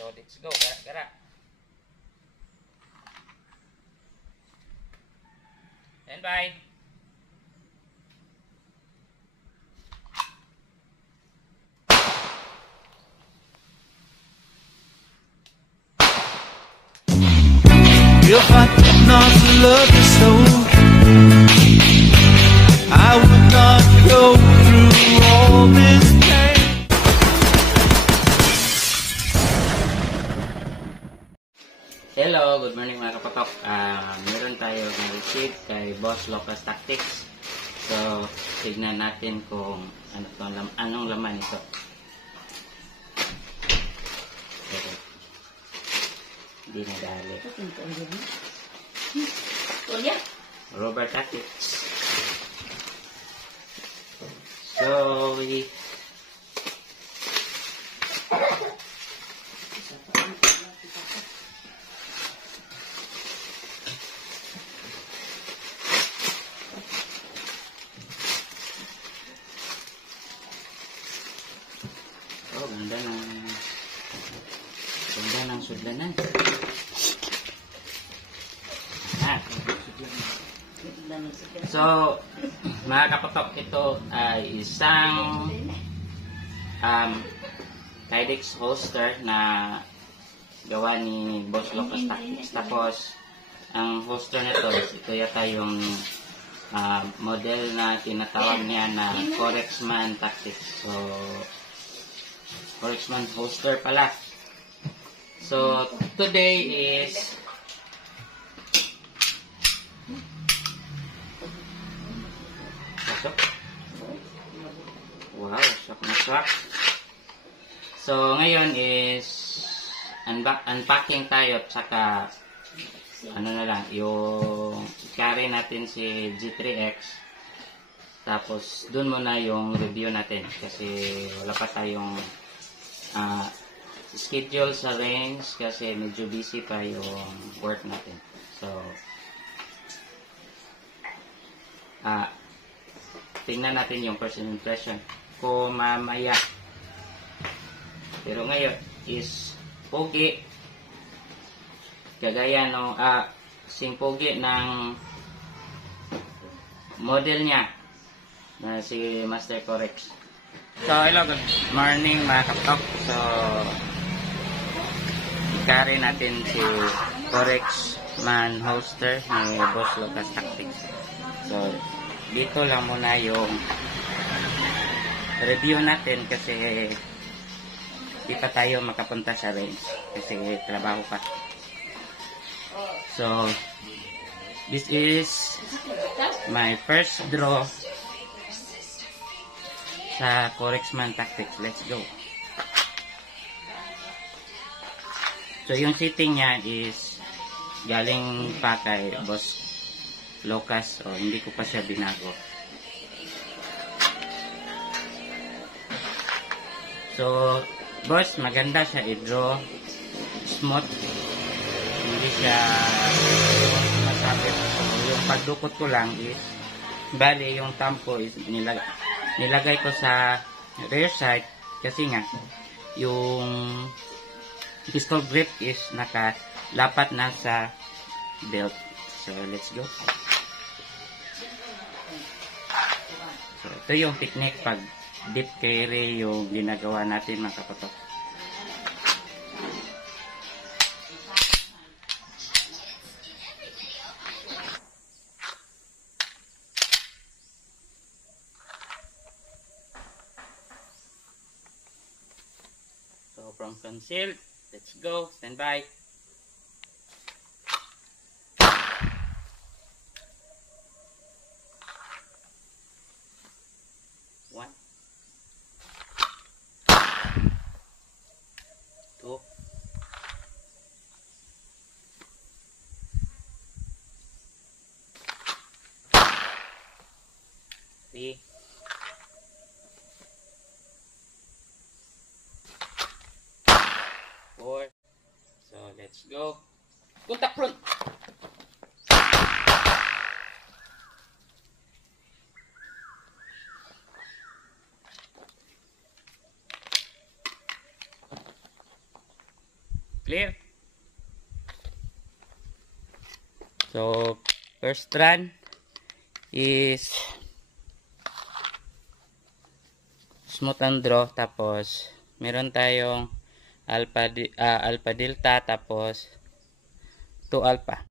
So let's go. Gara. And bye. If I did not love you so, I would not go through all this pain. Hello, good morning mga kapatok. Meron tayo na-receive kay Boss Locas Tactics. So, tignan natin kung anong laman ito. Hindi na dali. Robert Tactics. So, ganda ng sudlanan. So, mga kapatok, ito ay isang Kydex holster na gawa ni Boss Locas Tactics. Tapos, ang holster nito, ito yata yung model na tinatawag niya na Corexman Tactics. So, Corexman holster pala. So, today is wow, shock na shock. So, ngayon is unpacking tayo at saka ano na lang, yung carry natin si G3X. Tapos, dun muna yung review natin kasi wala pa tayong schedule sa range kasi medyo busy pa yung work natin. So, tingnan natin yung first impression ko mamaya. Pero ngayon is pogi. Kagaya no, sing pogi ng model niya na si Master Corex. So, hello, good morning mga kapatok. So, i-carry natin si Corexman holster ni Boss Locas Tactics. So, dito lang muna yung review natin kasi di pa tayo makapunta sa range kasi trabaho pa. So, this is my first draw sa Corexman Tactics. Let's go. So, yung sitting niya is galing pa kay Boss Locas. So, hindi ko pa siya binago. So, boss, maganda siya i-draw. Smooth. Hindi siya masabit. So, yung pagdukot ko lang is bali, yung thumb ko is nilagay ko sa rear side kasi nga yung pistol grip is nakalapat na sa belt. So, let's go. So, ito yung technique pag deep carry yung ginagawa natin mga kapatok. So, from concealed, let's go. Stand by. One. 2. 3. 4. So, let's go. Contact front. Clear? So, first run is smooth and draw. Tapos, meron tayong alpha delta. Tapos, 2 alpha.